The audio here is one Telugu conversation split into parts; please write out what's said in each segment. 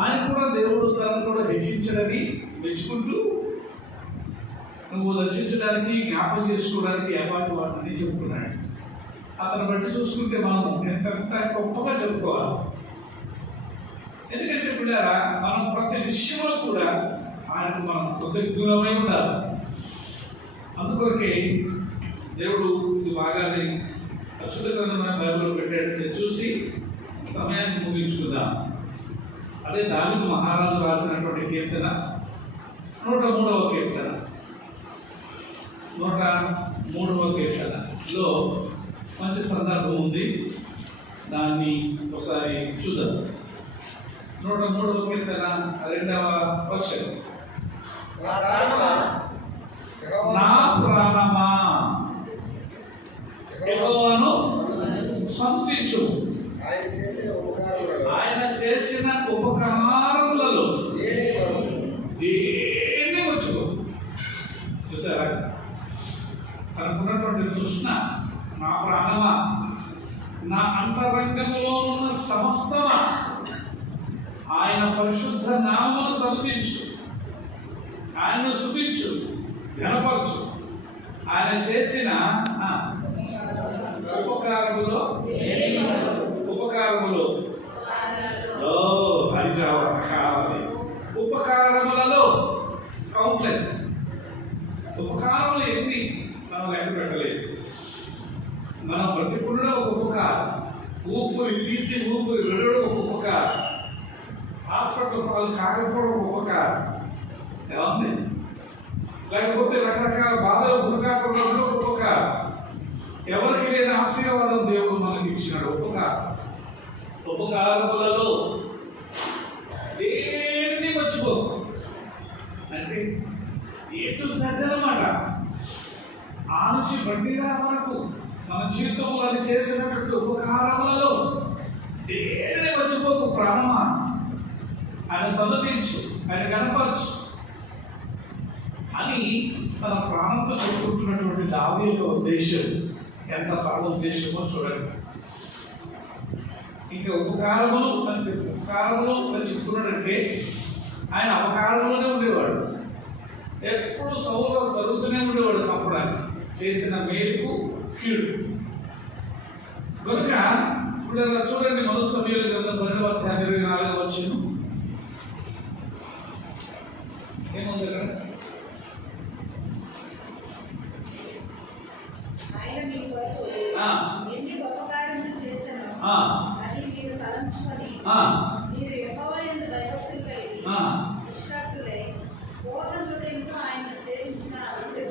ఆయన కూడా దేవుడు తనను కూడా హెచ్చించడని మెచ్చుకుంటూ నువ్వు దర్శించడానికి జ్ఞాపకం చేసుకోవడానికి ఏపాటి వాటిని చెప్పుకున్నాడు. అతను బట్టి చూసుకుంటే మనం ఎంత గొప్పగా చెప్పుకోవాలి. ఎందుకంటే పిల్లరా, మనం ప్రతి విషయంలో కూడా ఆయనకు మనం కృతజ్ఞులమై ఉండాలి. అందుకొరకే దేవుడు ఇది బాగానే పరిశుద్ధ గ్రంథమైన బైబిల్లో పెట్టాడు. చూసి సమయాన్ని ముగించుకుందాం. అదే దావీదు మహారాజు రాసినటువంటి కీర్తన 103వ కీర్తన. 103వ కీర్తనలో మంచి సందర్భం ఉంది, దాన్ని ఒకసారి చూద్దాం. 103వ కీర్తన 2వ వచనం. నా ప్రాణమా యెహోవాను స్తుతించు, ఆయన చేసిన ఉపకారములలో దేన్ని మర్చిపో. చూసారా, తనకున్నటువంటి తృష్ణ, నా ప్రాణమా, నా అంతరంగంలో ఉన్న సమస్తమా ఆయన పరిశుద్ధ నామమును స్తుతించు, ఆయనను స్తుతించు, ఘనపరచు. ఆయన చేసిన ఉపకారములో కావాలి. ఉపకారములలో కౌంట్లెస్ ఉపకారములు ఎన్ని మనం లెక్క పెట్టలేదు. మనం బ్రతికుల్లో ఒక ఉపకారం, ఊపిరి తీసి ఊపిరి విడడం ఒక ఉపకారం, హాస్పిటల్ పాలు కాకపోవడం ఒక ఉపకారం, ఏమండి? లేకపోతే రకరకాల బాధలు గురికాకుండా ఒక ఉపకారం, ఎవరికి లేని ఆశీర్వాదం దేవుడు మనకి ఇచ్చినాడు. ఉపకారములలో దేన్ని మర్చిపో. అంటే ఎటు సజ్జనమాట ఆ నుంచి బండిగా వరకు మన జీవితంలో అది చేసినటువంటి ఉపకారములలో దేన్ని మర్చిపోకు. ప్రాణమా ఆయన స్తుతించు, ఆయన కనపరచు అని తన ప్రాణంతో చెప్పుకుంటున్నటువంటి దావీదు యొక్క ఉద్దేశం ఎంత పరమ ఉద్దేశమో చూడండి. ఇంకా ఉపకారములు అని చెప్పుకున్నాడంటే ఆయన అపకారంలోనే ఉండేవాడు. ఎప్పుడు సౌలు కలుగుతూనే ఉండేవాడు చంపడానికి, చేసిన మేలుకు కీడు. కనుక ఇప్పుడు చూడండి, మొదటి సమయాల గ్రంథం 12:24 వచ్చింది. ఏముంది అక్కడ?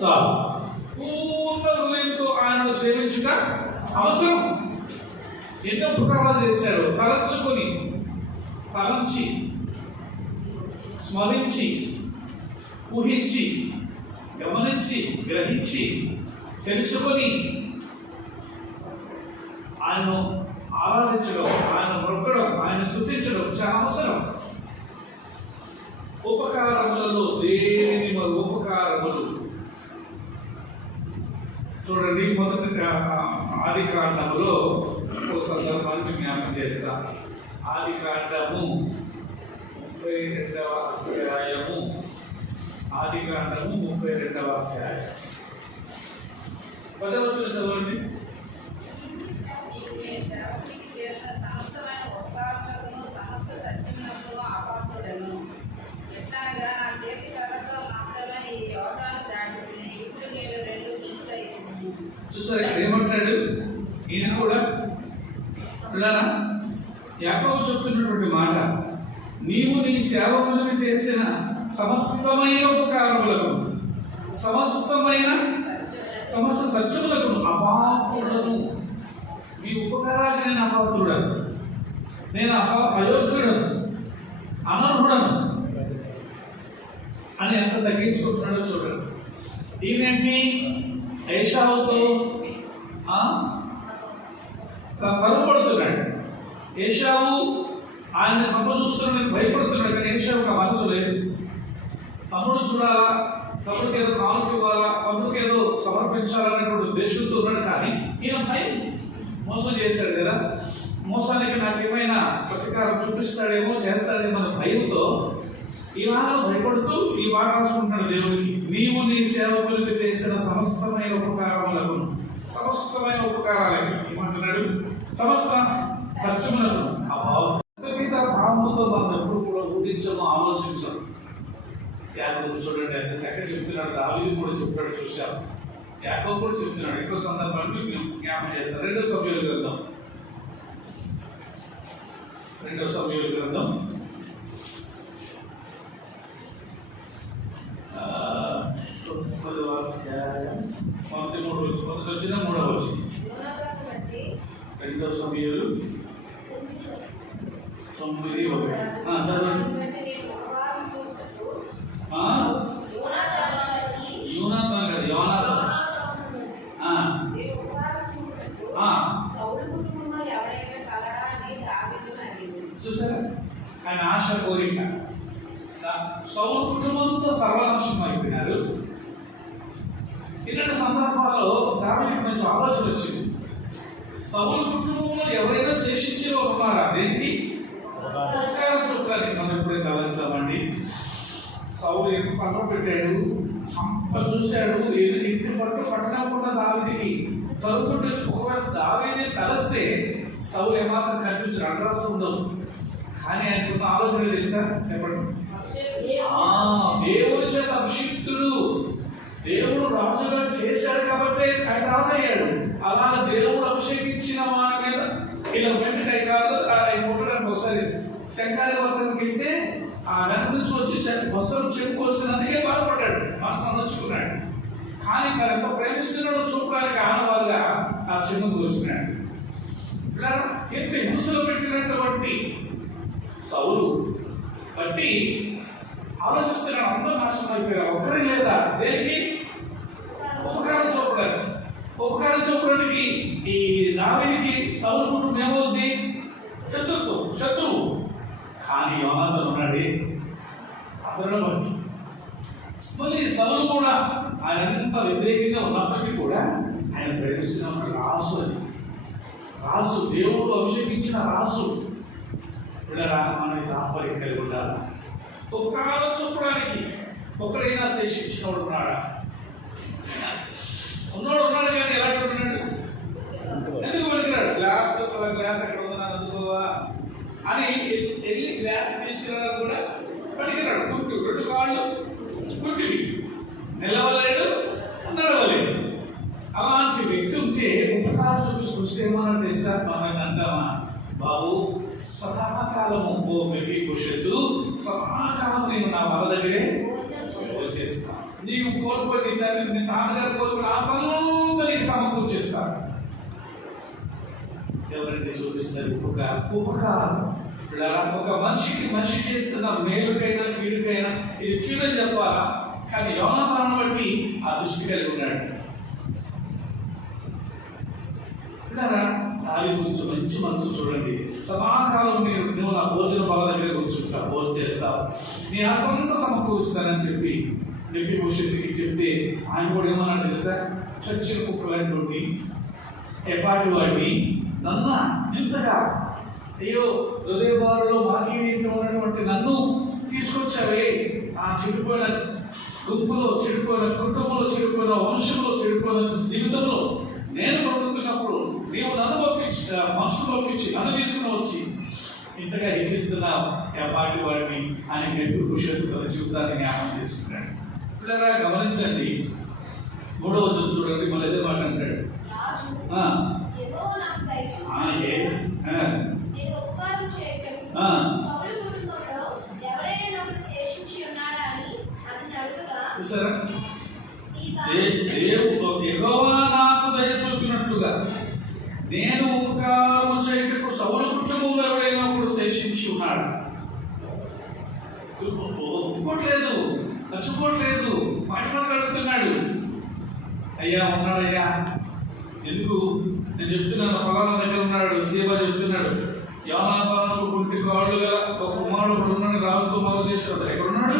చాలు, పూర్ణ హృదయంతో ఆయనను సేవించుట అవసరం. ఎన్నో ఉపకారాలు చేశాడు. తలంచి స్మరించి ఊహించి గమనించి గ్రహించి తెలుసుకొని ఆయనను ఆరాధించడం, ఆయన మొక్కడం, ఆయన స్తుతించడం చాలా అవసరం. ఉపకారములలో దేని ఉపకారములు చూడండి. మొదటి ఆదికాండములో ఒక సందర్భాన్ని జ్ఞాపకం చేస్తా. ఆదికాండము 32వ అధ్యాయము. ఆదికాండము 32వ అధ్యాయం 10వ వచనం చదవండి. చూసారు ఇక్కడ ఏమంటాడు ఈయన కూడా? యాకోబు చెప్తున్నటువంటి మాట, నీవు నీ సేవకులకు చేసిన సమస్తమైన ఉపకారములకు, సమస్త సత్యములకు అపాత్రుడను. మీ ఉపకారానికి నేను అపాత్రుడను, నేను అయోగ్యుడను, అనర్హుడను అని ఎంత తగ్గించుకుంటున్నాడో చూడండి. ఈయనేంటి ఏశావుతో తరుపడుతున్నాడు. ఏశావు ఆయన చూస్తున్నాడు, భయపడుతున్నాడు. కానీ ఏశావుకి ఆ మనసు లేదు. తమ్ముడు చూడాలా, తమ్ముడికి ఏదో కానుక ఇవ్వాలా, తమ్ముడికి ఏదో సమర్పించాలనేటువంటి ఉద్దేశంతో ఉన్నాడు. కానీ ఈయన భయం, మోసం చేశాడు కదా. మోసానికి నాకేమైనా ప్రతీకారం చూపిస్తాడేమో చేస్తాడేమో అనే భయంతో ఇలాగ భయపడుతూ ఈ మాట రాసుకుంటున్నాడు దేవుడికి. నీవు నీ సేవకులకు చేసిన సమస్తమైన ఉపకారములకు, సమస్తమైన ఉపకారాలకి ఏమంటున్నాడు, సమస్త సత్యములకు భావముతో మనం ఎప్పుడు కూడా ఊహించము, ఆలోచించము. యాకోబు చూడండి ఎంత చక్కగా చెప్తున్నాడు, దావీదు కూడా చెప్పాడు, చూశాం. యాకోబు కూడా చెప్తున్నాడు, ఎక్కువ సందర్భాన్ని మేము జ్ఞాపకం చేస్తాం. 2 సమూయేలు గ్రంథం 2 సమూయేలు గ్రంథం 13వ అధ్యాయం 13వ వచనం, మొదటి వచ్చిన 3వ వచనం. 2 సమూయేలు 9:1 చదవండి. యోనాతాన్ కదా, యోనాతాన్. చూసారా ఆయన ఆశ, కోరిక. సౌలు కుటుంబంతో సర్వనాశనం అయిపోయినారు. ఇలాంటి సందర్భాల్లో దావీదుకి మంచి ఆలోచన వచ్చింది. సౌలు కుటుంబంలో ఎవరైనా శేషించి ఉన్నారా? అదేంటి ఉపకారం చూడాలి. మనం ఎప్పుడైతే ఆలోచించామండి, సౌలు ఎందుకు పనులు పెట్టాడు, చంప చూశాడు, ఇంటి పట్టు పట్టకుండా దావీదుకి తరుపుంటూ ఒకవేళ దావీదుని కలిస్తే సౌలు ఏమాత్రం కనిపించడు, అడ్రస్ ఉండదు. కానీ ఆయనకున్న ఆలోచన తెలుసా? చెప్పండి. దేవుడి చేత అభిషిక్తుడు, దేవుడు రాజుగా చేశాడు కాబట్టి ఆయన రాజయ్యాడు. అలా దేవుడు అభిషేకించిన వారి మీద ఇలా వెంటనే కాదు, ఆయన ముట్టడానికి ఒకసారి శంకారి వర్తనకి వెళ్తే ఆ వెనక నుంచి వచ్చి వస్త్రం చెప్పుకొస్తున్నందుకే బాధపడ్డాడు, వస్త్రం నొచ్చుకున్నాడు. కానీ తను ఎంత ప్రేమిస్తున్నాడో చూపడానికి ఆనవాళ్ళుగా ఆ చెప్పుకు వస్తున్నాడు. ఇలా ఎంత హింసలు పెట్టినటువంటి సౌలు బట్టి ఆలోచిస్తున్నాడు, అందరూ నాశనం అయిపోయారు, ఒక్కరి లేదా దేనికి ఉపకారం చూపడానికి. ఉపకారం చూపడానికి ఈ దావీదుకి సౌలు కుటుంబం ఏమవుద్ది? శత్రువు. కానీ యోనాతాను ఉన్నాడే, అతను మంచి. మళ్ళీ సౌలు కూడా ఆయన ఎంత వ్యతిరేకంగా ఉన్నప్పటికీ కూడా ఆయన ప్రేమిస్తున్న రాసు, అది రాసు, దేవుడు అభిషేకించిన రాసు. పిల్లరా, మనం తాపర్యం కలిగి ఉండాలి. ఉపకారం చూపడానికి ఒకరైనా శేషించినోడు ఉన్నాడా? ఉన్నాడు కానీ ఎలాంటి ఉన్నాడు? ఎందుకు పనికిరాడు? గ్లాస్ ఎక్కడ ఉందా అందుకోవా అని వెళ్ళి గ్లాస్ తీసుకురావడానికి కూడా పనికిరాడు. కుట్టు 2 కాళ్ళు కుట్టివి, నిలవలేడు, నడవలేడు. అలాంటి వ్యక్తి ఉంటే ఉపకారం చూపిస్తే ఏమన్నా తెలుసా? మనం అంటామా, బాబు సదాకాలము ఓ మెఫీబోషెతు, సదాకాలము నేను నా వాళ్ళ దగ్గరే వచ్చేస్తాను. నీవు కోల్పోయి నీ తాతగారు కోల్పోయి ఆ సమయంలో నీకు సమకూర్చేస్తాను. ఎవరంటే చూపిస్తారు ఉపకారం. ఒక మనిషి చేస్తున్న మేలుకైనా కీడుకైనా ఇది కీడని చెప్పాలా, కానీ యోనాతాను బట్టి ఆ దృష్టి కలిగి ఉన్నాడు. దావీదు గురించి మంచి మనసు చూడండి. సదాకాలం నువ్వు నా భోజన బాల దగ్గర కూర్చుంటా, భోజనం చేస్తావు, నీ అసంతా సమకూరుస్తానని చెప్పి మెఫీబోషెతుకి చెప్తే ఆయన కూడా ఏమన్నా తెలుసా? చచ్చిన కుక్కలైనటువంటి ఎపాటి వాడిని నన్ను ఇంతగా, అయ్యో హృదయబారులో మాకీరింట్లో ఉన్నటువంటి నన్ను తీసుకొచ్చావే, ఆ చెడిపోయిన గుంపులో, చెడిపోయిన కుటుంబంలో, చెడిపోయిన వంశంలో, చెడిపోయిన జీవితంలో నేను బ్రతుకుతున్నప్పుడు నీవు నన్ను మనుషులు పంపించి నన్ను తీసుకుని వచ్చి ఇంతగా హెచ్చిస్తున్నావు ఎపాటి వాడిని అని మెఫీబోషెతు తన జీవితాన్ని జ్ఞాపకం చేసుకున్నాడు. పిల్లరా గమనించండి, 3వ వచనం చూడండి. మళ్ళీ అదే మాట అంటాడు, చూసారా? యెహోవా నాకు దయ చూపినట్లుగా నేను ఉపకారము చేయటకు సౌలు కుటుంబంలో ఎవరైనా కూడా శేషించి ఉన్నాడు. ఒప్పుకోవట్లేదు, నచ్చుకోవట్లేదు, మాట్లాడుతున్నాడు. అయ్యా ఉన్నాడయ్యా, ఎందుకు నేను చెప్తున్నాను, పొలాల దగ్గర ఉన్నాడు. సేవ చెప్తున్నాడు, యోనాతానుకు 20 కాళ్ళు గల ఒక కుమారుడు కూడా ఉన్నాడు, రాజు కుమారుడు చేశాడు. ఎక్కడ ఉన్నాడు?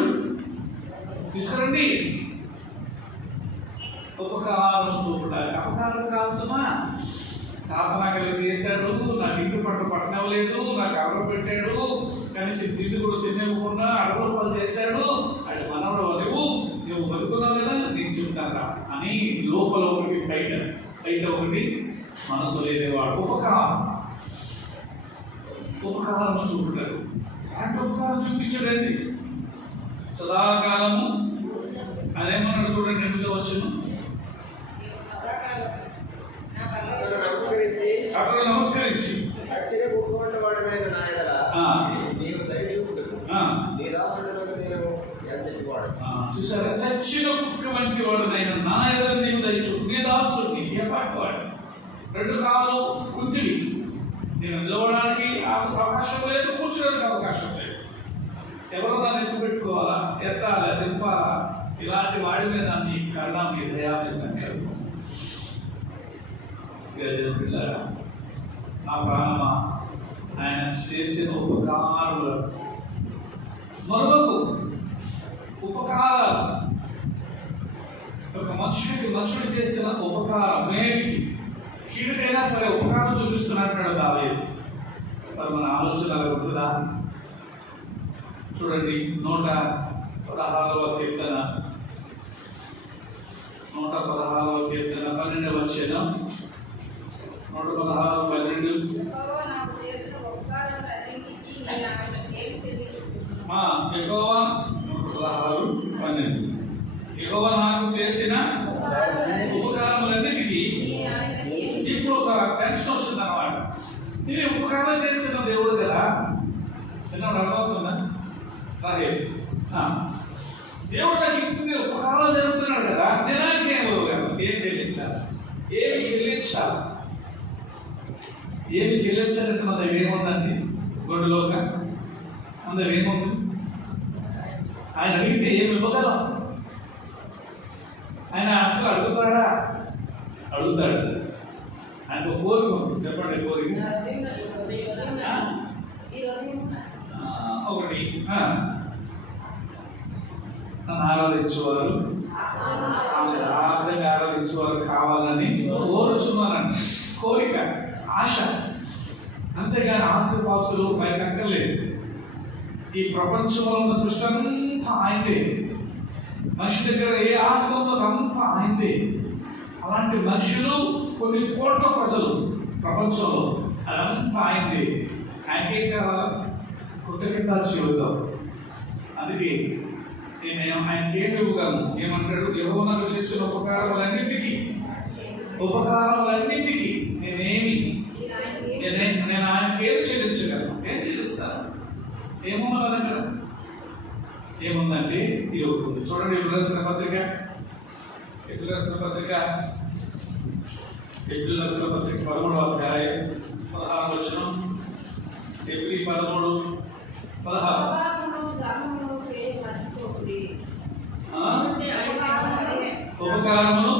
తీసుకురండి. ఉపకారం చూపడానికి. అపకారం కాల్సమా? తాత నాకు ఇలా చేశాడు, నాకు ఇంటి పట్టు పట్టనవ్వలేదు, నాకు అర్ర పెట్టాడు, కనీసం తిండి కూడా తినేవ్వకుండా అడవుల పాలు చేశాడు, అది మనవడు నువ్వు బతుకున్నావు కదా, నేను చెప్తాను అని లోపల ఒకటి బయట ఒకటి మనసు లేదేవాడు. ఉపకారం చూపుతాడు. అంటే ఉపకారం చూపించాడండి సదాకాలము. అదేమన్నాడు చూడండి, 8వ వచనం. అక్కడ నమస్కరించి చూసారా, చచ్చిన కుక్క వంటి వాడునైన నా ఎడల నీవు దయచూపు, నీ దాసుడిని ఏపాటివాడు. 2 కాళ్ళు కుంటివి, నేను నిలవడానికి అవకాశం లేదు, కూర్చోడానికి అవకాశం లేదు. ఎవరో దాన్ని ఎత్తుపెట్టుకోవాలా, ఎత్తాలా, దింపాలా, ఇలాంటి వాడి మీద నీ కరుణ, మీ దయా, మీ సంకల్పం. పిల్లరా, నా ప్రాణమా, ఆయన చేసిన ఉపకారాలు మరొక ఉపకారాలు, ఒక మనుషుడు చేసిన ఉపకారం, మేలుకి కీడుకైనా సరే ఉపకారం చూపిస్తున్నట్టు కాలేదు. మరి మన ఆలోచన అవుతుందా? చూడండి, 116వ కీర్తన 12వ వచనం. 116:12. యెహోవా 16:12. యెహోవా నాకు చేసిన ఉపకారములన్నిటికీ. ఇప్పుడు ఒక టెన్షన్ వచ్చింది అన్నమాట. నేను ఉపకారం చేసిన దేవుడు కదా, చిన్నప్పుడు అర్థమవుతుందా? అదే దేవుడు నాకు ఇప్పుడు ఉపకారం చేస్తున్నాడు కదా, నేను ఆయనకి ఏం ఇవ్వగలను? ఏం చెల్లించాలి? ఏమి చెల్లించాలి? ఏమి చెల్లించాలంటే మన దగ్గర ఏముందండి? గొడ్డులోక మన దగ్గర ఏముంది? ఆయన అడిగితే ఏమి ఇవ్వగలం? ఆయన అసలు అడుగుతాడా? అడుగుతాడు. ఆయనకు కోరిక ఉంది. చెప్పండి, కోరిక ఒకటి. నన్ను ఆరాధించేవారు, ఆరాధించేవారు కావాలని కోరుచున్నానండి. కోరిక, ఆశ. అంతేగాని ఆశపాసులు పైకి అక్కర్లేదు. ఈ ప్రపంచంలో ఉన్న సృష్టి అంతా ఆయనదే. మనిషి దగ్గర ఏ ఆశ ఉందో అంతా ఆయనదే. అలాంటి మనుషులు కొన్ని కోట్ల ప్రజలు ప్రపంచంలో, అదంతా ఆయనదే. ఆయనకే కావాలా? కృతజ్ఞత జీవితం. అందుకే నేను ఆయనకి ఏమి ఇవ్వగలను? ఏమంటాడు? యెహోవా నాకు చేసిన ఉపకారములన్నింటికి నేను ఆయనకి ఏం చెల్లించగలను? ఏం చెల్లిస్తాను? ఏమున్నది అక్కడ? ఏముందంటే ఇది అవుతుంది. చూడండి, ఎబ్రియుల రాసిన పత్రిక 13వ అధ్యాయం 16వ వచనం. ఎబ్రి 13:16. ఉపకారమును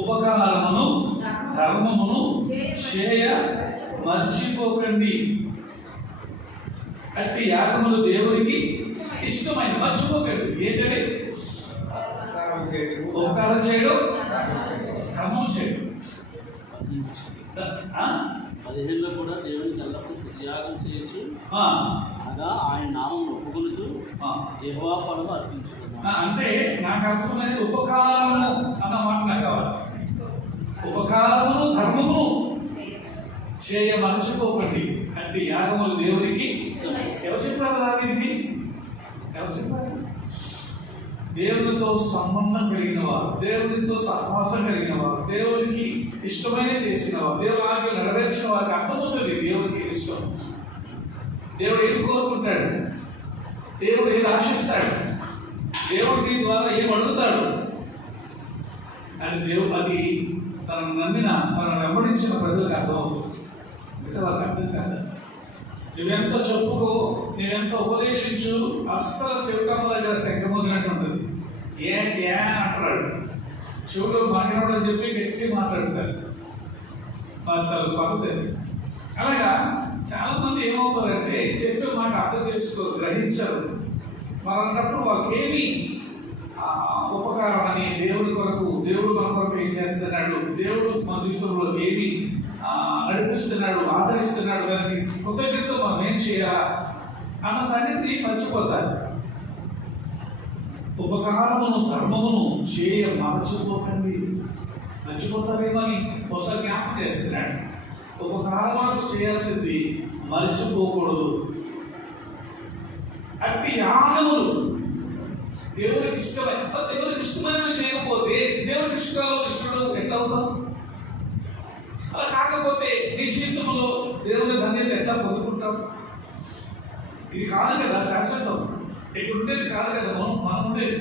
ఉపకారమును ధర్మమును చేయ మర్చిపోకండి. అట్టి యాగములు దేవునికి ఇష్టమైన. మర్చిపోకండి. ఏంటంటే ఉపకారం చేయడం, ధర్మం చేయడం. 15లో కూడా దేవునికి ఎల్లప్పుడూ త్యాగం చేయొచ్చు, అనగా ఆయన నామం ఒప్పుకొనుచు యెహోవా ఫలము అర్పించుకున్నాను. అంటే నాకు అవసరమైన ఉపకారము అన్న మాట నాకు కావాలి. ఉపకారమును ధర్మము చేయ మర్చిపోకండి. అంటే యాగములు దేవునికి ఎవరు చెప్పారు? దానికి ఎవరు చెప్పారు? దేవునితో సంబంధం కలిగిన వారు, దేవునితో సహవాసం కలిగిన వారు, దేవునికి ఇష్టమైన చేసిన వారు, దేవుని ఆజ్ఞలు నెరవేర్చిన వారికి అర్థమవుతుంది దేవునికి ఇష్టం. దేవుడు ఏం కోరుకుంటాడు? దేవుడు ఏది ఆశిస్తాడు? దేవుడి ద్వారా ఏం అడుగుతాడు అని అది తనను నమ్మిన, తనను వెంబడించిన ప్రజలకు అర్థమవుతుంది. మిగతా వాళ్ళకి అర్థం కాదు. నువ్వెంతో చెప్పుకో, నువ్వెంతో ఉపదేశించు, అస్సలు చెవిటమ్మ దగ్గర శంఖమోగినట్టు ఉంటుంది. ఏంటి అంటాడు, చెవులో మాట్లాడని చెప్పి గట్టి మాట్లాడతారు. పద్ధతి. అలాగా చాలా మంది ఏమవుతారంటే చెప్పే మాట అర్థం చేసుకోరు, గ్రహించరు. మరన్నప్పుడు వాళ్ళకేమి ఉపకారం అని, దేవుడు మన కొరకు ఏం చేస్తున్నాడు, దేవుడు మన జీవితంలో ఏమి నడిపిస్తున్నాడు, ఆదరిస్తున్నాడు, దానికి కృతజ్ఞతతో మనం ఏం చేయాలా అన్న సంగతి మర్చిపోతారు. ఉపకారమును ధర్మమును చేయ మరచిపోకండి. మర్చిపోతారేమని ఒకసారి జ్ఞాపకం చేస్తున్నాడు. ఉపకారములకు చేయాల్సింది మర్చిపోకూడదు. అట్టి యాగములు దేవుడికి ఇష్టమైనవి చేయకపోతే దేవుడికి ఇష్టడు ఎట్లా అవుతాం? అలా కాకపోతే నీ జీవితంలో దేవుని ధన్యత ఎట్లా పొందుకుంటాం? ఇది కాదు కదా శాశ్వతం, ఇక్కడ ఉండేది కాదు కదా. మనం ఉండేది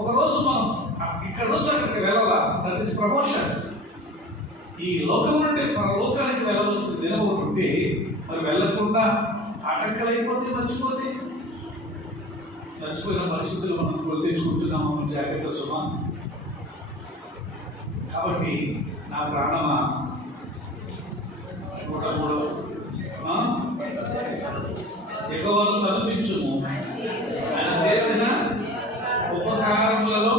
ఒకరోజు మనం ఇక్కడ నుంచి అక్కడికి వెళ్ళాలా, దట్ ఇస్ ప్రమోషన్. ఈ లోకం నుండి పరలోకానికి వెళ్ళవలసిన దినం ఒకటి ఉంటే మరి వెళ్ళకుండా ఆటంకాలైపోతే మర్చిపోయిన పరిస్థితులు మనం కొని తెచ్చుకుంటున్నాము. జాగ్రత్త సుమా. కాబట్టి నా ప్రాణమా 103 యెహోవాను సన్నుతించుము, ఆయన చేసిన ఉపకారములలో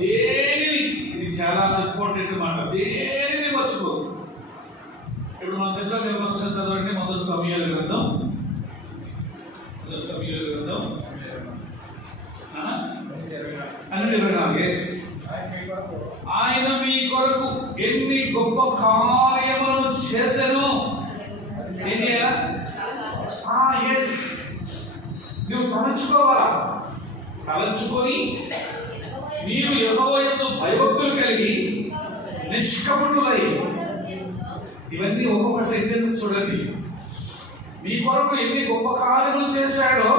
దేనిని, ఇది చాలా ఇంపార్టెంట్ మాట, దేనిని మర్చిపో. ఇప్పుడు మన చెప్తాం ఒకసారి చదవండి. మొదటి సమయాల గ్రంథం అన్ని 24. ఆయన మీ కొరకు ఎన్ని గొప్ప కార్యములను చేసెను. ఏం చేయాలా? నువ్వు తలంచుకొని మీరు యెహోవా యందు భయభక్తులు కలిగి నిష్కపటులై. ఇవన్నీ ఒక్కొక్క సెంటెన్స్ చూడండి. మీ కొరకు ఎన్ని గొప్ప కార్యములు చేశాడో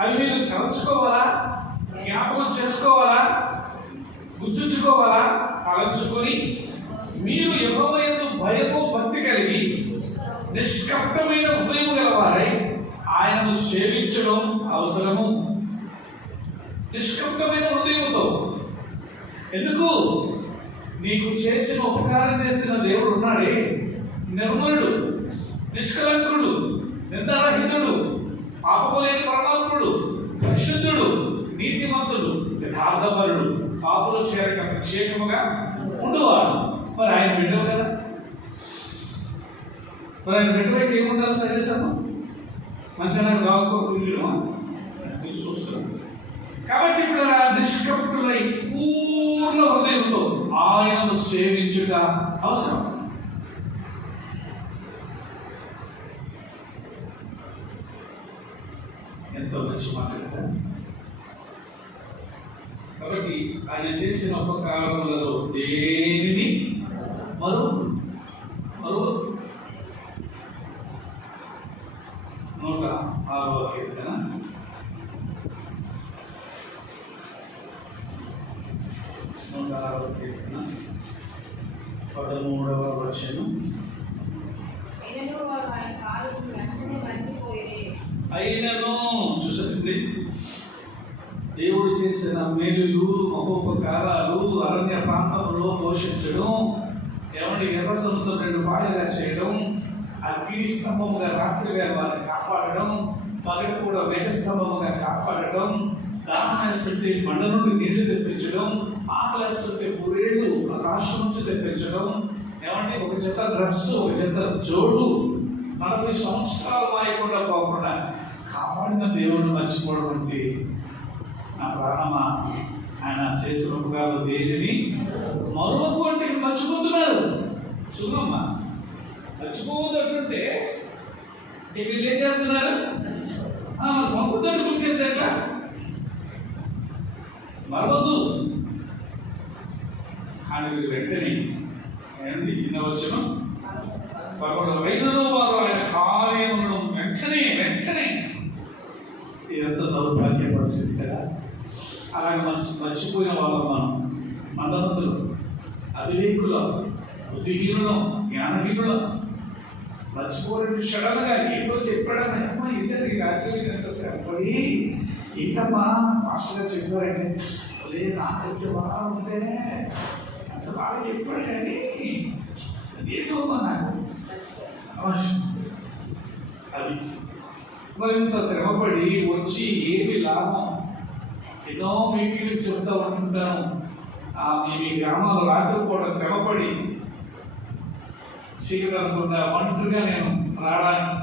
అవి మీరు తలంచుకోవాలా, జ్ఞాపకం చేసుకోవాలా, గుర్తుంచుకోవాలా. తలంచుకొని మీరు యెహోవా యందు భయము భక్తి కలిగి నిష్కపటమైన హృదయం గలవారై ఆయనను సేవించడం అవసరము. నిష్కపటమైన హృదయంతో. ఎందుకు? నీకు చేసిన ఉపకారం చేసిన దేవుడు ఉన్నాడే, నిర్మలుడు, నిష్కలంకుడు, నిందారహితుడు, పాపము లేని పరమాత్ముడు, పరిశుద్ధుడు, నీతిమంతుడు, యథార్థపరుడు, పాపులు చేరక ప్రత్యేకముగా ఉండువాడు. మరి ఆయన బిడ్డవు కదా. మరి ఆయన బిడ్డవైతే ఏముండాలి? సజెషన్ మంచిగా చూస్తున్నాం. కాబట్టి ఇప్పుడు నిష్కపటులై పూర్ణ హృదయంతో ఆయనను సేవించుట అవసరం. ఎంతో మంచి మాట కదా. కాబట్టి ఆయన చేసిన ఉపకారములలో దేనిని మరో 106వ కీర్తన 13వ వచనం. అయినను చూసండి, దేవుడు చేసిన మేలులు, మహోపకారాలు, అరణ్య ప్రాంతంలో పోషించడం, ఎవరి ఎర్రసముతో 2 పాయలుగా చేయడం, అగ్ని స్తంభముగా రాత్రి వేళ వారిని కాపాడడం, పగటి కూడా మేఘస్తంభముగా కాపాడడం, దాహమేస్తుంటే బండ నుండి నీళ్లు తెప్పించడం, ఆకలేస్తుంటే పూరేళ్లు ఆకాశం నుంచి తెప్పించడం, ఏమంటే ఒక జత డ్రెస్సు, ఒక జత జోడు 40 సంవత్సరాలు వాయకుండా పోకుండా కాపాడిన దేవుడిని మర్చిపోవడం అంటే నా ప్రాణమా, ఆయన చేసిన ఉపకారాలు దేనిని మరొక అంటే మర్చిపోతున్నారు. చూడమ్మా, మర్చిపోవద్దంటే వీళ్ళు ఏం చేస్తున్నారు? మొక్కుతాడు గుర్తిస్తాక మరవద్దు. కానీ వెంటనే ఏమండి వినవచ్చును 11 వారు ఆయన కార్యములను వెంటనే ఇదంతా దౌర్భాగ్య పరిస్థితి కదా. అలాగే మర్చిపోయిన వాళ్ళం మనం, మందవంతులు, అవివేకులం, బుద్ధిహీనులం, జ్ఞానహీనులం. మర్చిపోయినట్టు సడన్గా ఏంటో చెప్పాడని అమ్మ ఇద్దరు రాత్రి ఎంత శ్రమపడి ఏంటమ్మా మాస్టర్గా చెప్పారంటే నాకు బాగా ఉంటే అంత బాగా చెప్పాడు కానీ ఏంటో నాకు అవసరం. అది మరింత శ్రమపడి వచ్చి ఏమి లాభం? ఎన్నో మీటింగ్లు చెబుతూ ఉంటుంటాను. మీ గ్రామాల్లో రాత్రిపూట శ్రమపడి చీకటి అనుకుంటా ఒంటరిగా నేను రావడానికి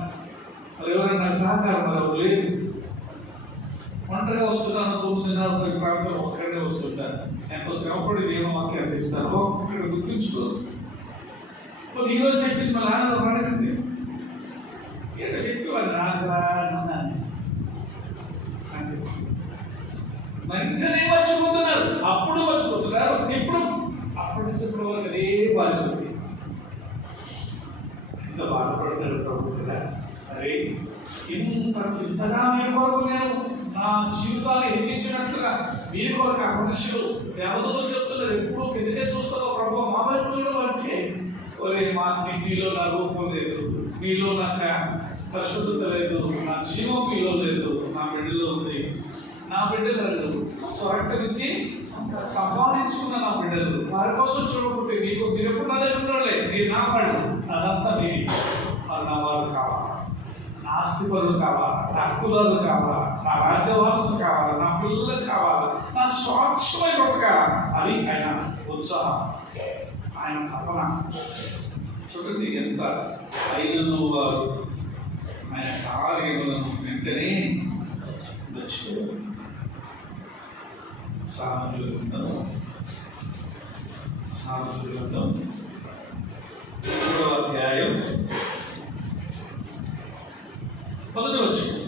మరి ఎవరైనా సహకారం మరి లేదు. ఒంటరిగా వస్తున్నాను, 9:30 ప్రాంతంలో ఒక్కడే వస్తుంటాను. ఎంతో శ్రమపడి దేవుని వాక్యాన్ని అందిస్తాను. ఒక్కడ గుర్తుంచుకో. ఈరోజు చెప్పింది మా నాన్న అడగండి, ఇక్కడ చెప్పేవాడు నాకు రాన్నాను అంతే. వెంటనే మర్చిపోతున్నారు, అప్పుడు మర్చిపోతున్నారు, ఇప్పుడు అప్పటి నుంచి ఇప్పుడు వరకు అదే పరిస్థితి. ఎంత బాధపడతాడు ప్రభు కదా. అరే ఇంతగా మీ కొరకు నేను నా జీవితాన్ని హెచ్చించినట్లుగా మీ కొరకు ఆ మనుషులు ఎవరో చెప్తున్నారు. ఎప్పుడు కిందకే చూస్తారో ప్రభు మా వైపు చూడమంటే, ఒరే మీలో నా రూపం లేదు, మీలో నాకు పరిశుద్ధత లేదు, నా జీవం మీలో లేదు, నా బిడ్డలో ఉంది. నా బిడ్డలు స్వరక్తరించి సంపాదించుకున్న నా బిడ్డలు వారి కోసం చూడకపోతే మీరు ఎప్పుడు నా దగ్గర ఉండలే. మీరు నా పడు అదంతా మీది. నా వారు కావాలా, నా ఆస్తిపరులు కావాలా, నా హక్కుదారులు కావాలా, నా రాజ్యవాసులు కావాలా, నా పిల్లలు కావాలా, నా స్వాచ్ఛమైన బ్రతకాల. అది ఆయన ఉత్సాహం, ఆయన తపన. చూడండి ఎంత అయినను వారు ఆయన కార్యములను వెంటనే మర్చిపోయారు. సామెతల గ్రంథం 3వ అధ్యాయం 10వ వచనం.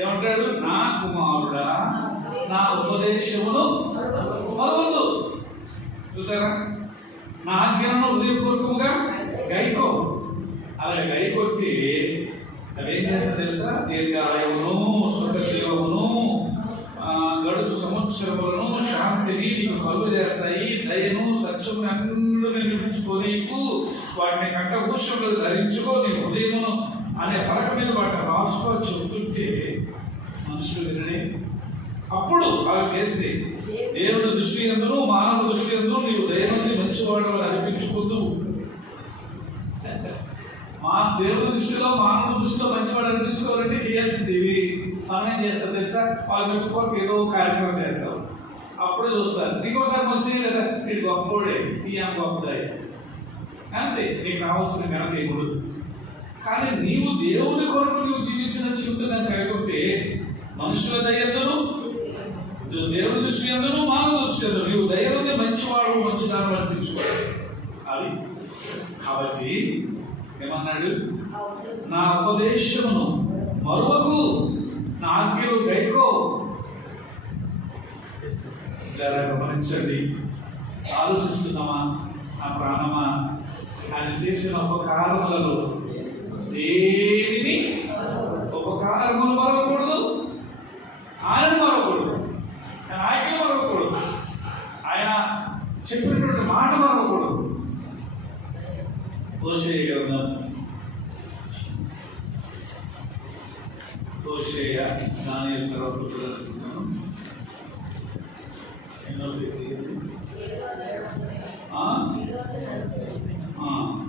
ఏమంటాడు? నా కుమారుడా నా ఉపదేశమును మరవద్దు. చూసారా? నా ఆజ్ఞను హృదయపూర్వకముగా గైకో. అలాగే గైకొచ్చి అవేం చేస్తా తెలుసా? దీర్ఘాలయమును, సుఖజీవమును, గడుచు సంవత్సరములను, శాంతిని నీకు కలుగు చేస్తాయి. దయను సత్యమును అన్నిటిని నిలిపించుకొని వాటిని కంఠభూషణులు ధరించుకో. నీ హృదయమును అనే పలక మీద వాటిని రాసుకో చెబుతుంటే మనుషులు వినడే. అప్పుడు అలా చేస్తే దేవుని దృష్టి ఎందును మానవ దృష్టి ఎందు నీవు దైవాన్ని మంచివాడు అని అనిపించుకుంటూ, మా దేవుని దృష్టిలో మానవ దృష్టిలో మంచివాడు అనిపించుకోవాలంటే చేయాల్సింది ఇవి. మనం ఏం చేస్తాం తెలుసా? వాళ్ళ మెప్పుకోవడానికి ఏదో కార్యక్రమం చేస్తాం. అప్పుడే చూస్తారు నీకోసారి మంచిది కదా, నీకు గొప్పోడే, ఈ ఆమె గొప్పదాయి అంతే. నీకు రావాల్సిన ఘనత ఏముండదు. కానీ నీవు దేవుని కొరకు నీవు జీవించిన జీవితాన్ని కలిగితే మనుషుల దయ్యందును దేవుని దృష్టి ఎందును మానవ దృష్టి ఎందు నీవు దైవాన్ని మంచివాడు మంచిదారు అనిపించుకోవాలి. అది కాబట్టి ఏమన్నాడు? నా ఉపదేశమును మరువకు, నా ఆజ్ఞలు గైకో. గమనించండి, ఆలోచిస్తున్నామా? నా ప్రాణమా, ఆయన చేసిన ఉపకారములలో దేనిని ఉపకారములు మరవకూడదు, ఆయన మరవకూడదు, ఆయన ఆజ్ఞ మరవకూడదు, ఆయన చెప్పినటువంటి మాట మరవకూడదు. హోషేయ గ్రంథం, హోషేయ దానియేలు తర్వాత చదువుతున్నాను. ఎన్నో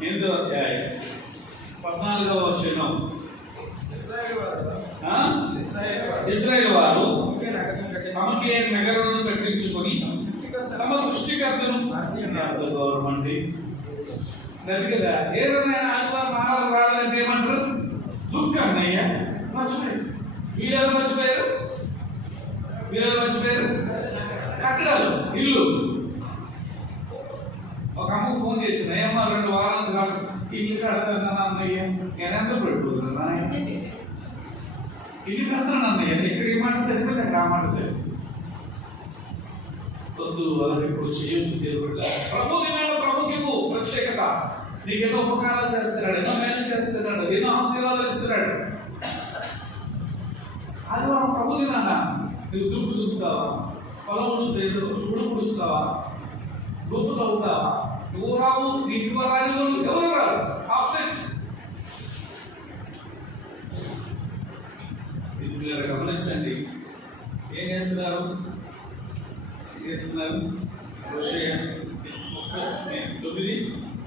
8వ అధ్యాయం 14వ వచనం. ఇశ్రాయేలు వారు తమకి నగరాలను కట్టించుకొని తమ సృష్టికర్తను గౌరవం కదా. ఏదైనా ఆదివారం ఆహారం రావాలంటే ఏమంటారు? దుఃఖం అన్నయ్య మర్చిపోయారు. వీళ్ళు మర్చిపోయారు, వీళ్ళు మర్చిపోయారు. కట్టడాలు, ఇల్లు. ఒక అమ్మకు ఫోన్ చేసింది, అమ్మ 2 వారాల నుంచి రాదు, ఇల్లు కడతాను అన్నయ్య. నేను ఎంత పెట్టుకుంటున్నా? ఇల్లు కడతాను అన్నయ్య. ఇక్కడ ఈ మాట సరిపోతే అక్కడ ఆ మాట సరిపోతుంది. వద్దు, అలా ఇప్పుడు చేయొద్దు. దేవుడు ప్రభు దినాల్లో ప్రభుకి ప్రత్యేకత. నీకు ఎన్నో ఉపకారాలు చేస్తున్నాడు, ఎన్నో మేలు చేస్తున్నాడు, ఎన్నో ఆశీర్వాదాలు ఇస్తున్నాడు. అది మనం ప్రభు దినాన్న నువ్వు దుక్కుతావా, పొలం ఉడుపుడుస్తావా, గుప్పు తవ్వుతావా? నువ్వు రావు, నీకు రాని ఎవరు రారు. ఆబ్సెంట్. గమనించండి, ఏం చేస్తున్నారు? హోషేయ 9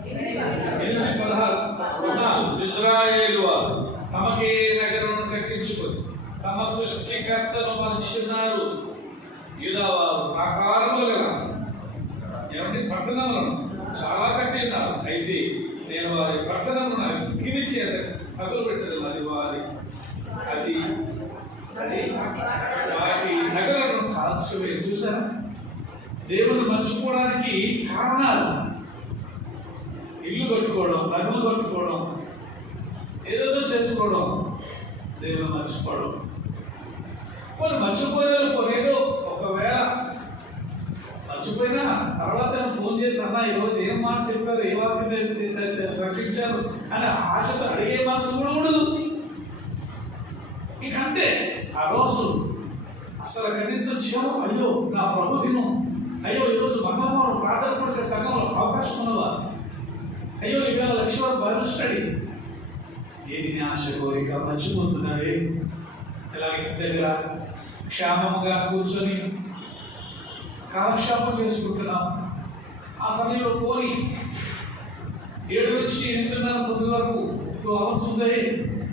8:16 ఇశ్రాయేలు వారు తమకే నగరం కట్టించుకొని తమ సృష్టికర్తను మర్చిన్నారు. యూదావారు ఆకారములు గల ఏమంటే పట్టణములను చాలా కట్టినారు. అయితే నేను వారి పట్టణమును అగ్ని చేత తగులబెట్టదు. అది వాటి నగలను కాల్చివే. చూసారా, దేవుని మర్చిపోవడానికి కారణాలు ఇల్లు కట్టుకోవడం, నగలు కట్టుకోవడం, ఏదేదో చేసుకోవడం, దేవుని మర్చిపోవడం. కొన్ని మర్చిపోయారు. కొనేదో ఒకవేళ మర్చిపోయినా తర్వాత ఫోన్ చేసి అన్నా ఈరోజు ఏం మాట చెప్పారు, ఏ వాక్యం ప్రకటించారు అని ఆశతో అడిగే మనసు కూడా ఉండదు. ఇక అంతే. ఆ రోజు అసలు కనీసం జీవం అయ్యో నా ప్రభు దినం, అయ్యో ఈరోజు మంగళవారం ప్రాథమిక సంఘంలో అవకాశం ఉన్నవా, అయ్యో ఇవాళ లక్ష్యవారం బైబిల్ స్టడీ, ఏది ఆశ కోరిక మర్చిపోతున్నావే. ఇలా ఇంటి దగ్గర క్షేమముగా కూర్చొని కాలక్షేపం చేసుకుంటున్నాం. ఆ సమయంలో పోయి 7 నుంచి 8:30 వరకు అవస్తుందే,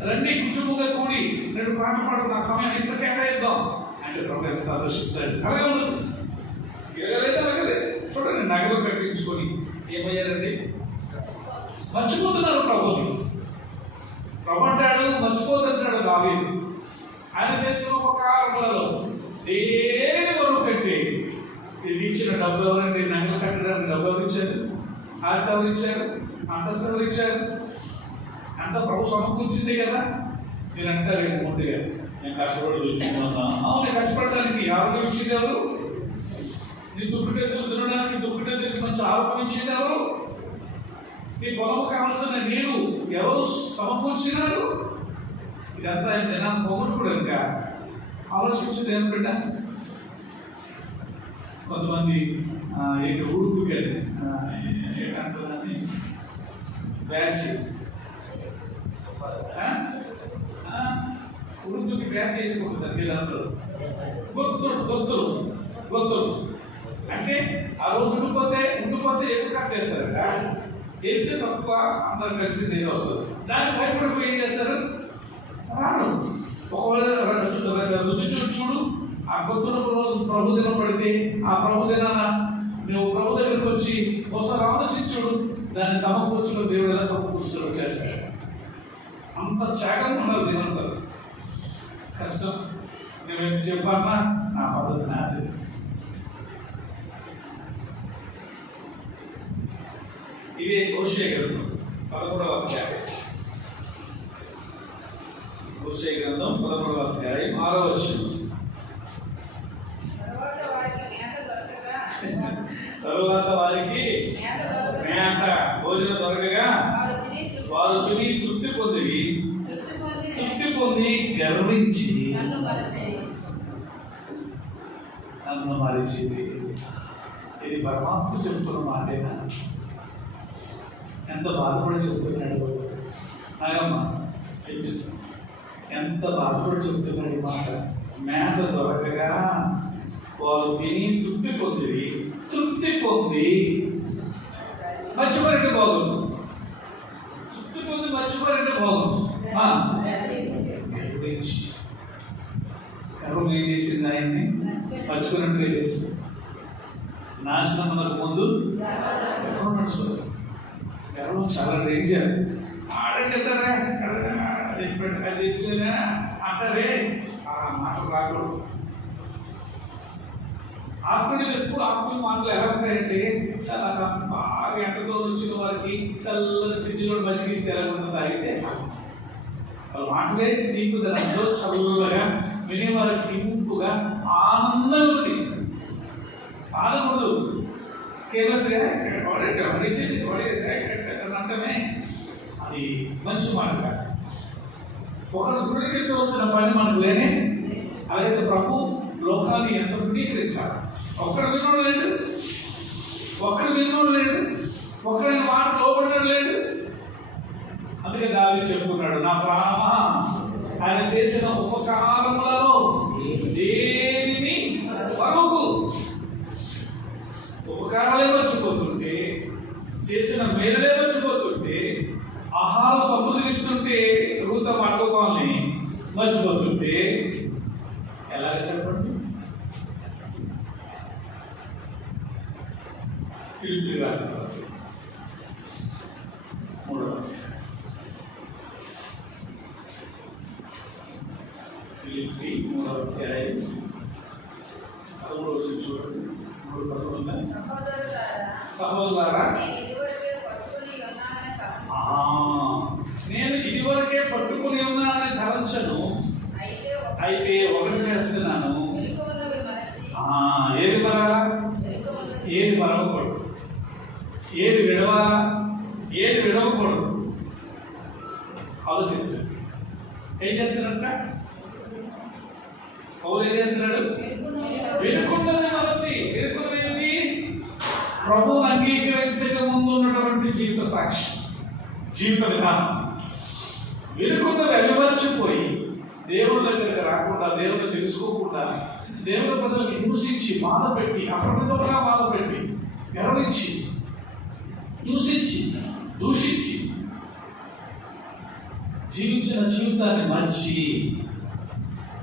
రండి కుటుంబంగా కూడి 2 పాటలు పాడు, నా సమయాన్ని ఇంత కేటాయిద్దాం అంటే ప్రభుత్వం సందర్శిస్తాడు. అలాగే ఉండదు. అలాగే చూడండి, నగలు కట్టించుకొని ఏమయ్యారండి, మర్చిపోతున్నారు ప్రభుని. ప్రభు అంటాడు మర్చిపోతుంటాడు దావీదు. ఆయన చేసిన ఉపకారములలో దేని వరకు కట్టి ఇది ఇచ్చిన డబ్బు ఎవరండి? నగలు కట్టడానికి డబ్బు ఎవరు ఇచ్చారు? ఆస్తి ఎవరు ఇచ్చారు? అంతస్తు ఎవరు ఇచ్చారు? అంత ప్రభు సమకూర్చింది కదా. మీరు అంటారు ముందుగా నేను కష్టపడి తెచ్చుకున్నా. అవును, కష్టపడడానికి ఆరోగ్యం ఇచ్చింది ఎవరు? నీ దుఃఖటెత్తులు తినడానికి దుఃఖటెత్తులకు మంచి ఆరోగ్యం ఇచ్చింది ఎవరు? నీ పొలం కావాల్సిన నీరు ఎవరు సమకూర్చినారు? ఇదంతా జనాన్ని పోగొట్టుకోవడానికి ఆలోచించింది ఏం బిడ్డ. కొంతమంది ఊరుకుని ఏంటంటుందని బ్యాచ్ ఉరుకుకి బ్యాచ్ చేసుకుంటుంది. వీళ్ళందరూ గొత్తులు అంటే ఆ రోజు ఉండిపోతే ఎక్కువ ఖర్చు చేస్తారట. వెళ్తే తక్కువ అందరు కలిసి ఏదో వస్తుంది. దాన్ని భయపడిపోయి ఏం చేస్తారు? రాను. ఒకవేళ రుచి చూడు. ఆ గొంతున్న రోజు ప్రభు దినం పడితే ఆ ప్రభు దినాన నువ్వు ప్రభు దగ్గరికి వచ్చి ఒకసారి ఆలోచించుడు, దాన్ని సమకూర్చులో దేవుడు ఎలా సమకూర్చులో చేస్తాడు. అంత త్యాగంగా ఉన్నారు దినంతా. కష్టం. నేను చెప్పానా నా పద్ధతి నాది. ఇదే హోషేయ గ్రంథం 11వ అధ్యాయం. హోషేయ గ్రంథం 11వ అధ్యాయం 6వ వచనం. తరువాత వారికి మేత భోజనం దొరకగా వారు తిని తృప్తి పొంది గర్వించి నన్ను మరిచింది. ఇది పరమాత్మ చెప్తున్న మాటేనా? ఎంత బాధపడి చెప్తున్నాడు నాగమ్మ, చెప్పిస్తాను. ఎంత బాధపడి చెప్తున్నాడు ఈ మాట. మేత దొరకగా వారు తిని తృప్తి పొంది మర్చిపోరంటే బాగుంది. తృప్తి పొంది మర్చిపోరంటే బాగుంది. గర్వం ఏం చేసింది? ఆయన్ని మర్చిపోయినట్టుగా చేసింది. నాశనం మనకు ముందు గర్వం చాలా డేంజర్. ఆడే చెప్తారా చెప్పలేనా అంటారే, ఆ మాటలు రాకూడదు. ఆత్మీయులు ఎప్పుడు ఆత్మీయ మాటలు ఎలా ఉంటాయంటే, చాలా బాగా ఎండతో వచ్చిన వారికి చల్లని ఫ్రిడ్జ్లో మజ్జిగిస్తే ఎలా ఉంటుంది తాగితే, వాళ్ళ మాటలే తీపుదనంతో చల్లగా వినే వారికి ఇంపుగా ఆనందంగా ఉంటుంది. బాధకూడదు. కేర్లెస్గా అంటమే అది మంచి మాట కాదు. ఒకరు ధృవీకరించవలసిన పని మనకు లేనే. అలాగైతే ప్రభు లోకాన్ని ఎంత ధృవీకరించాలి. ఒక్కడు వినోడు లేడు, ఒక్కడైన మాట లోపడడం లేదు. అందుకే దావీదు చెప్పుకున్నాడు, నా ప్రాణ ఆయన చేసిన ఉపకారములలో దేనిని మరొకు. ఉపకారాలే మర్చిపోతుంటే, చేసిన మేలులే ఎలాగ చెప్పండి? ఫిలిప్పీయులకు రాసిన పత్రిక 3వ అధ్యాయం. ఫిలిప్పీ 3వ అధ్యాయం 13వ వచనం చూడండి. 3:11. సహోదరులారా, నేను ఇదివరకే పట్టుకుని ఉన్నానని తలంచను, అయితే ఒకటి చేస్తున్నాను. ఏది మరలా? ఏది మరవకూడదు, ఏది విడవాలా, ఏది విడవకూడదు. ఆలోచించండి. ఏం చేస్తున్నట్ట? పౌలు ఏం చేస్తున్నాడు? వెనుకున్నది మరచి. వెనుకున్నది ఏంటి? ప్రభువును అంగీకరించక ముందు ఉన్నటువంటి జీవిత సాక్ష్యం, జీవిత విధానం. వెనుకున్నది అవిమర్చిపోయి దేవుడి దగ్గరికి రాకుండా, దేవుడిని తెలుసుకోకుండా, దేవుడి ప్రజలకు హింసించి బాధ పెట్టి, అప్రమితంగా బాధ పెట్టి, గర్వించి, హింసించి, దూషించి జీవించిన జీవితాన్ని మర్చి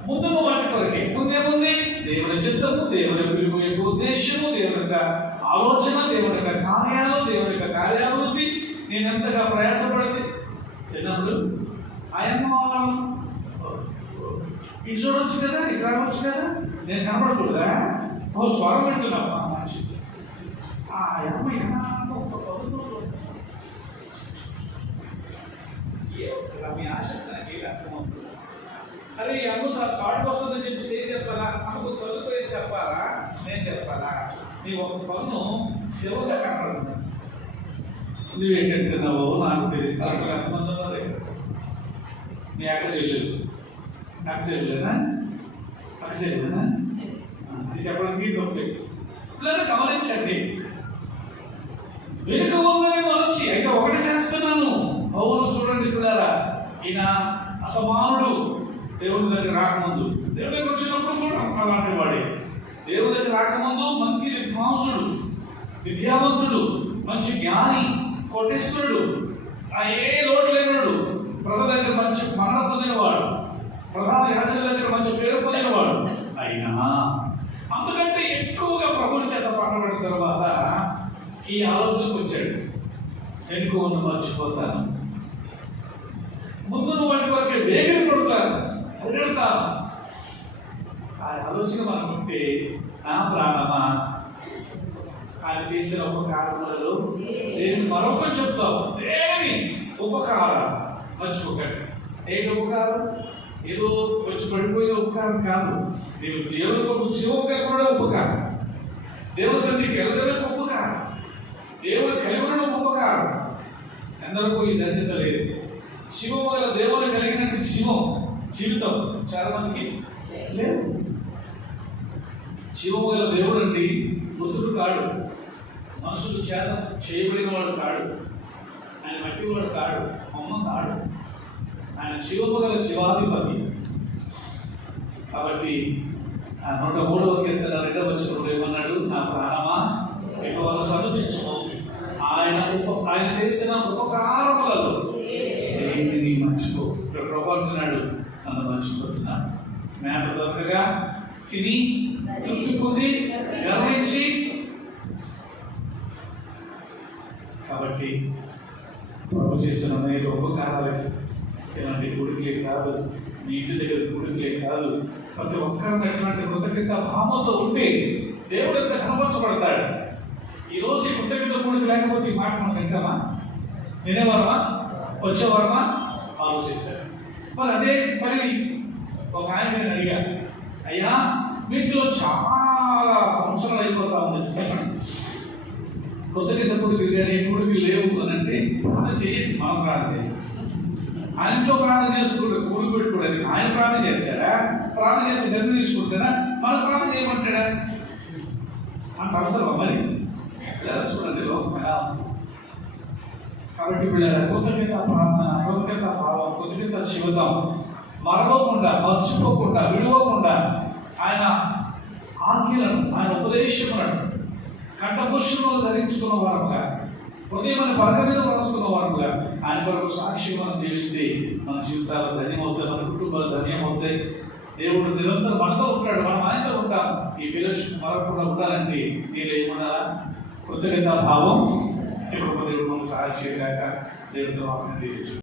ముందున్న వాటి కొరకే. ముందేముంది? దేవుని చిత్తము, దేవుని పిలుపు యొక్క ఉద్దేశము, దేవుని యొక్క ఆలోచన, దేవుని యొక్క కార్యాలు, దేవుని యొక్క కార్యాభివృద్ధి. నేను ఎంతగా ప్రయాసపడితే చిన్నప్పుడు ఆయన ఇటు చూడవచ్చు కదా, ఇటు రావచ్చు కదా, నేను కనబడకూడదా? స్వరం పెడుతున్నావా మనిషి? మీ ఆసక్తి నాకు అర్థమవుతుంది. అరే ఈ అమ్మ షార్ట్ వస్తుందని చెప్పి సేమ్ చెప్తారా? అమ్మకు చదువుకోయి చెప్పాలా, నేను చెప్పాలా? నీ ఒక పన్ను శివుగా కనపడుతుంది. నువ్వేంటున్నావో నాకు తెలియదు. ఎంతమంది ఉన్నారు? నీ అక్క చెల్లెలు, అక్క చెల్లెలేనా? అక్క చెల్లెలేనా? అది చెప్పడానికి తప్పలేదు. పిల్లలు గమనించండి. వెనుక ఉందని మరచి, అయితే ఒకటి చేస్తున్నాను. పౌలు చూడండి పిల్లరా, ఈయన అసమానుడు. దేవుడి దగ్గర రాకముందు, దేవుడి దగ్గర వచ్చినప్పుడు కూడా అలాంటి వాడే. దేవుడి దగ్గర రాకముందు మంచి విద్వాంసుడు, విద్యావంతుడు, మంచి జ్ఞాని, కోటేశ్వరుడు, ఏ లోటు లేనివాడు, ప్రజల దగ్గర మంచి మరణ పొందినవాడు, ప్రధాన యాజకుల దగ్గర మంచి పేరు పొందినవాడు. అయినా అంతకంటే ఎక్కువగా ప్రభుని చేత పట్టబడిన తర్వాత ఈ ఆలోచనకు వచ్చాడు. వెనుక ఉన్న మర్చిపోతాను, ముందున్న వాటి వరకే వేగిన పడతాను, పరిగెడతాను. ఆ ఆలోచన మనం ఉంటే, నా ప్రాణమా ఆయన చేసిన ఉపకారములలో నేను మరొకటి చెప్తావు. దేని ఉపకారం మర్చిపోకండి. ఏంటి ఉపకారం? ఏదో వచ్చి పడిపోయిన ఉపకారం కాదు. నేను దేవునికి ఒక జీవంగా కూడా ఉపకారం, దేవుని సన్నిధికి వెళ్ళడమే ఉపకారం, దేవుని కలిగి ఉండడం ఉపకారం. ఎందరికో ఈ ధన్యత లేదు. శివం వల్ల దేవుని కలిగినట్టు జీవితం చాలా మందికి లేదు. శివం వల్ల దేవుడు అండి మృతుడు కాడు, మనుషులు చేత చేయబడిన వాడు కాడు, ఆయన మట్టి వాడు కాడు, అమ్మ కాడు. ఆయన శివము గల శివాధిపతి. కాబట్టి 103వ కీర్తన 2వ వచనంలో ఏమన్నాడు? నా ప్రాణమా యెహోవాను స్తుతించుము, ఆయన చేసిన ఉపకారములలో దేనిని మర్చిపో. ప్రభువు అంటున్నాడు, నన్ను మర్చిపోతున్నాను. మేత దొరకగా తిని తృప్తిపొంది గమనించి. కాబట్టి ప్రభు చేసిన అనేక ఉపకారాలకి ఇలాంటి గుడికిలే కాదు, మీ ఇంటి దగ్గర గుడికిలే కాదు, ప్రతి ఒక్కరిని ఎట్లాంటి కృతజ్ఞత భావంతో ఉంటే దేవుడు ఎంత కనపరచబడతాడు. ఈరోజు ఈ కృతజ్ఞత గుడికి లేకపోతే ఈ మాట మనం వింటామా? వినేవారమా? వచ్చేవారమా? ఆలోచించారు. మరి అదే పని ఒక ఆయన నేను అడిగా, అయ్యా వీటిలో చాలా సంవత్సరాలు అయిపోతా ఉంది, కృతజ్ఞత గుడికి కానీ గుడికి లేవు అని అంటే ప్రార్థన చేయండి. మనం ప్రార్థన చేయాలి. ఆయనతో ప్రార్థన చేసుకుంటే గుడి పెట్టుకోవడానికి ఆయన ప్రార్థన చేస్తారా? ప్రార్థన చేసి నిర్ణయం తీసుకుంటారా? మన ప్రార్థన చేయమంటాడా? అంత అవసరం మరి. చూడండి లోకం ఎలా ఉంది. కాబట్టి పిల్లల కృతజ్ఞత ప్రార్థన, కృతజ్ఞత భావం, కృతజ్ఞత జీవితం మరవకుండా, మర్చిపోకుండా, విడవకుండా ఆయన ఆజ్ఞలను, ఆయన ఉపదేశములను కంఠపుష్పములు ధరించుకున్న వారుగా, హృదయమని పలక మీద రాసుకున్న వారుగా ఆయన కొరకు సాక్షి మనం జీవిస్తే మన జీవితాలు ధన్యమవుతాయి, మన కుటుంబాలు ధన్యమవుతాయి. దేవుడు నిరంతరం మనతో ఉంటాడు, మనం ఆయనతో ఉంటాం. ఈ ఫెలోషిప్ మారకుండా ఉండాలంటే నేను ఏమన్నా కృతజ్ఞతా భావం ఇప్పుడు దేవుడు మనకు సహాయం చేయలేక దేవుడితో వాక్యం చేయొచ్చు.